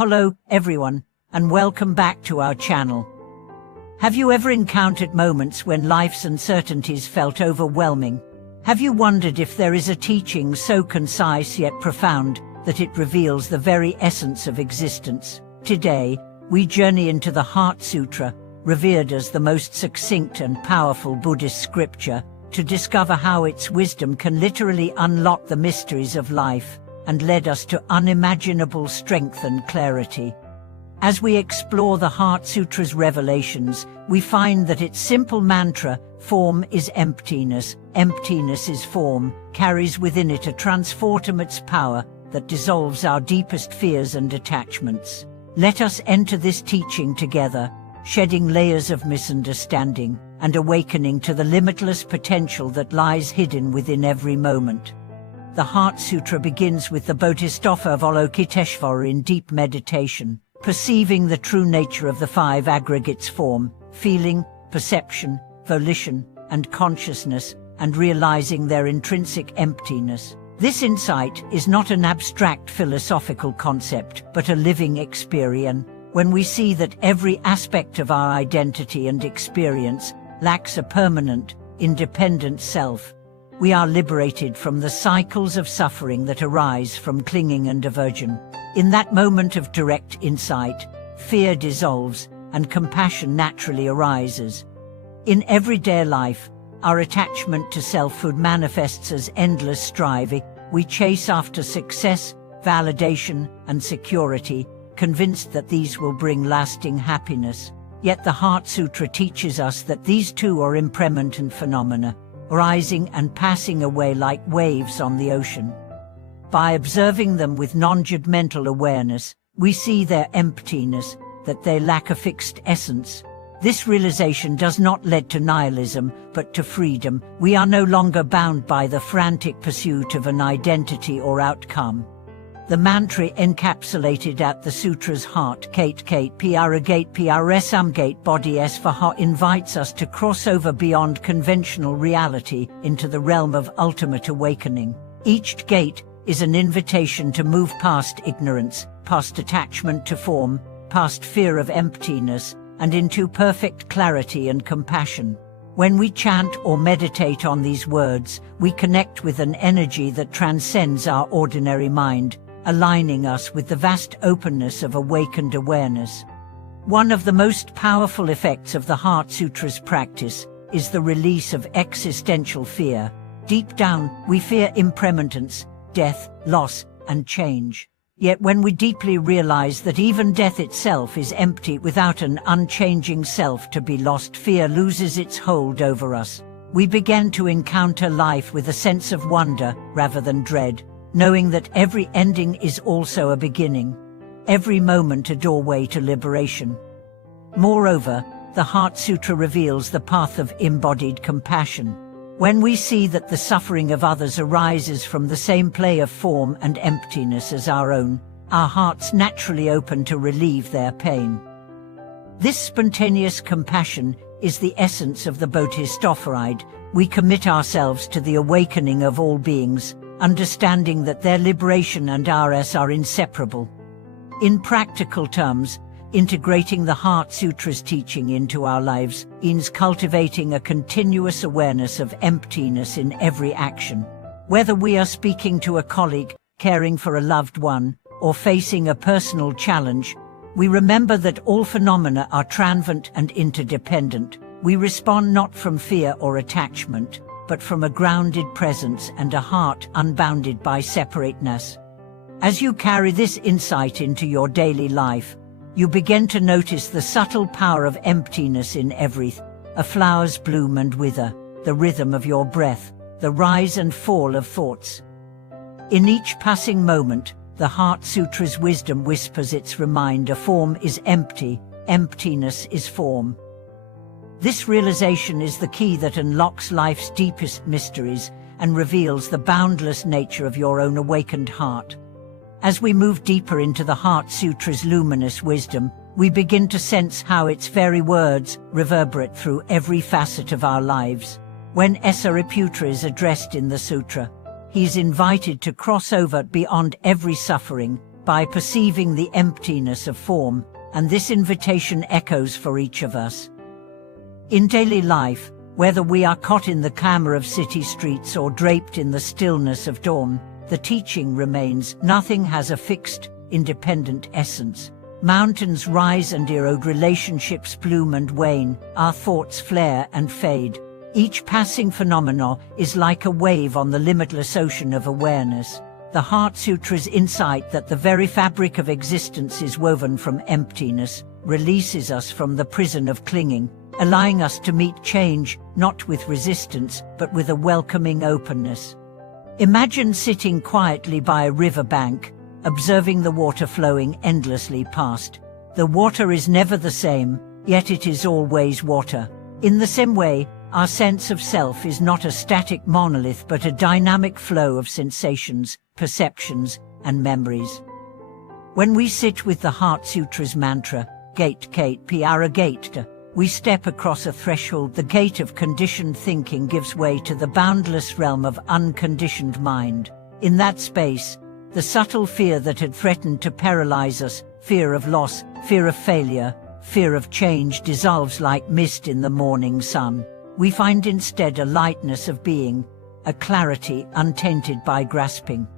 Hello, everyone, and welcome back to our channel. Have you ever encountered moments when life's uncertainties felt overwhelming? Have you wondered if there is a teaching so concise yet profound that it reveals the very essence of existence? Today, we journey into the Heart Sutra, revered as the most succinct and powerful Buddhist scripture, to discover how its wisdom can literally unlock the mysteries of life and lead us to unimaginable strength and clarity. As we explore the Heart Sutra's revelations, we find that its simple mantra, "Form is emptiness, emptiness is form," carries within it a transformative power that dissolves our deepest fears and attachments. Let us enter this teaching together, shedding layers of misunderstanding and awakening to the limitless potential that lies hidden within every moment. The Heart Sutra begins with the Bodhisattva Avalokiteshvara in deep meditation, perceiving the true nature of the five aggregates: form, feeling, perception, volition, and consciousness, and realizing their intrinsic emptiness. This insight is not an abstract philosophical concept, but a living experience. When we see that every aspect of our identity and experience lacks a permanent, independent self, we are liberated from the cycles of suffering that arise from clinging and aversion. In that moment of direct insight, fear dissolves and compassion naturally arises. In everyday life, our attachment to selfhood manifests as endless striving. We chase after success, validation, and security, convinced that these will bring lasting happiness. Yet the Heart Sutra teaches us that these too are impermanent phenomena, rising and passing away like waves on the ocean. By observing them with non-judgmental awareness, we see their emptiness, that they lack a fixed essence. This realization does not lead to nihilism, but to freedom. We are no longer bound by the frantic pursuit of an identity or outcome. The mantra encapsulated at the sutra's heart, Kate Prsam Gate Body Svaha, invites us to cross over beyond conventional reality into the realm of ultimate awakening. Each gate is an invitation to move past ignorance, past attachment to form, past fear of emptiness, and into perfect clarity and compassion. When we chant or meditate on these words, we connect with an energy that transcends our ordinary mind, aligning us with the vast openness of awakened awareness. One of the most powerful effects of the Heart Sutra's practice is the release of existential fear. Deep down, we fear impermanence, death, loss, and change. Yet when we deeply realize that even death itself is empty without an unchanging self to be lost, fear loses its hold over us. We begin to encounter life with a sense of wonder rather than dread, knowing that every ending is also a beginning, every moment a doorway to liberation. Moreover, the Heart Sutra reveals the path of embodied compassion. When we see that the suffering of others arises from the same play of form and emptiness as our own, our hearts naturally open to relieve their pain. This spontaneous compassion is the essence of the Bodhisattva. We commit ourselves to the awakening of all beings, understanding that their liberation and ours are inseparable. In practical terms, integrating the Heart Sutra's teaching into our lives means cultivating a continuous awareness of emptiness in every action. Whether we are speaking to a colleague, caring for a loved one, or facing a personal challenge, we remember that all phenomena are transient and interdependent. We respond not from fear or attachment, but from a grounded presence and a heart unbounded by separateness. As you carry this insight into your daily life, you begin to notice the subtle power of emptiness in everything: a flower's bloom and wither, the rhythm of your breath, the rise and fall of thoughts. In each passing moment, the Heart Sutra's wisdom whispers its reminder: form is empty, emptiness is form. This realization is the key that unlocks life's deepest mysteries and reveals the boundless nature of your own awakened heart. As we move deeper into the Heart Sutra's luminous wisdom, we begin to sense how its very words reverberate through every facet of our lives. When Sariputra is addressed in the sutra, he is invited to cross over beyond every suffering, by perceiving the emptiness of form, and this invitation echoes for each of us. In daily life, whether we are caught in the clamor of city streets or draped in the stillness of dawn, the teaching remains: nothing has a fixed, independent essence. Mountains rise and erode, relationships bloom and wane, our thoughts flare and fade. Each passing phenomenon is like a wave on the limitless ocean of awareness. The Heart Sutra's insight that the very fabric of existence is woven from emptiness releases us from the prison of clinging, allowing us to meet change, not with resistance, but with a welcoming openness. Imagine sitting quietly by a river bank, observing the water flowing endlessly past. The water is never the same, yet it is always water. In the same way, our sense of self is not a static monolith but a dynamic flow of sensations, perceptions, and memories. When we sit with the Heart Sutra's mantra, Gate Kate Piara Gate, we step across a threshold. The gate of conditioned thinking gives way to the boundless realm of unconditioned mind. In that space, the subtle fear that had threatened to paralyze us, fear of loss, fear of failure, fear of change, dissolves like mist in the morning sun. We find instead a lightness of being, a clarity untainted by grasping.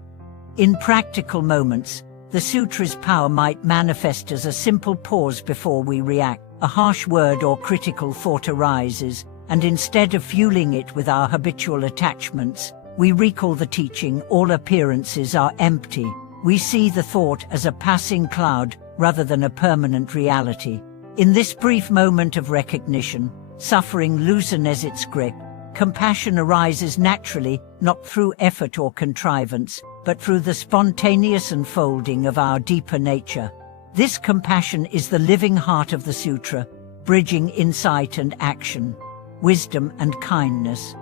In practical moments, the sutra's power might manifest as a simple pause before we react. A harsh word or critical thought arises, and instead of fueling it with our habitual attachments, we recall the teaching: all appearances are empty. We see the thought as a passing cloud rather than a permanent reality. In this brief moment of recognition, suffering loosens its grip. Compassion arises naturally, not through effort or contrivance, but through the spontaneous unfolding of our deeper nature. This compassion is the living heart of the sutra, bridging insight and action, wisdom and kindness.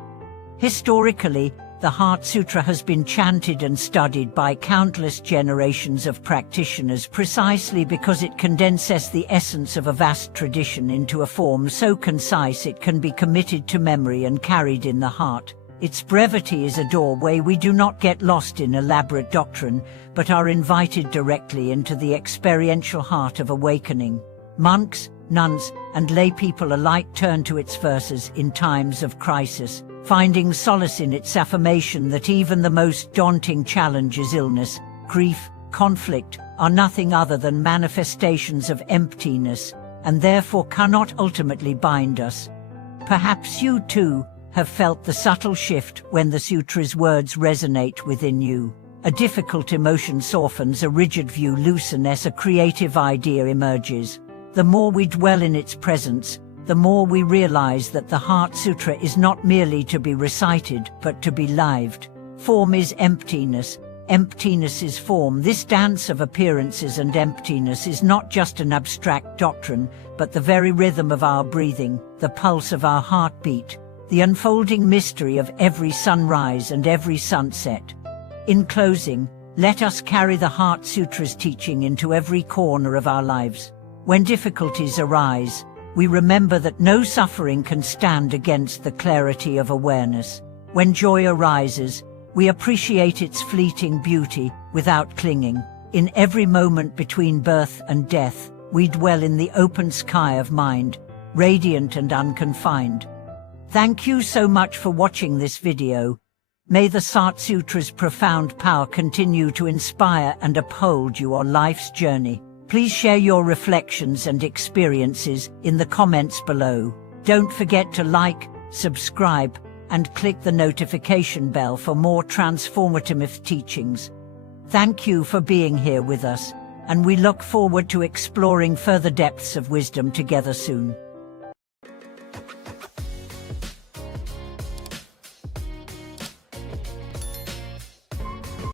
Historically, the Heart Sutra has been chanted and studied by countless generations of practitioners precisely because it condenses the essence of a vast tradition into a form so concise it can be committed to memory and carried in the heart. Its brevity is a doorway. We do not get lost in elaborate doctrine, but are invited directly into the experiential heart of awakening. Monks, nuns, and lay people alike turn to its verses in times of crisis, finding solace in its affirmation that even the most daunting challenges, illness, grief, conflict, are nothing other than manifestations of emptiness, and therefore cannot ultimately bind us. Perhaps you too have felt the subtle shift when the sutra's words resonate within you. A difficult emotion softens, a rigid view loosens, a creative idea emerges. The more we dwell in its presence, the more we realize that the Heart Sutra is not merely to be recited, but to be lived. Form is emptiness. Emptiness is form. This dance of appearances and emptiness is not just an abstract doctrine, but the very rhythm of our breathing, the pulse of our heartbeat, the unfolding mystery of every sunrise and every sunset. In closing, let us carry the Heart Sutra's teaching into every corner of our lives. When difficulties arise, we remember that no suffering can stand against the clarity of awareness. When joy arises, we appreciate its fleeting beauty without clinging. In every moment between birth and death, we dwell in the open sky of mind, radiant and unconfined. Thank you so much for watching this video. May the Heart Sutra's profound power continue to inspire and uphold you on life's journey. Please share your reflections and experiences in the comments below. Don't forget to like, subscribe, and click the notification bell for more transformative teachings. Thank you for being here with us, and we look forward to exploring further depths of wisdom together soon.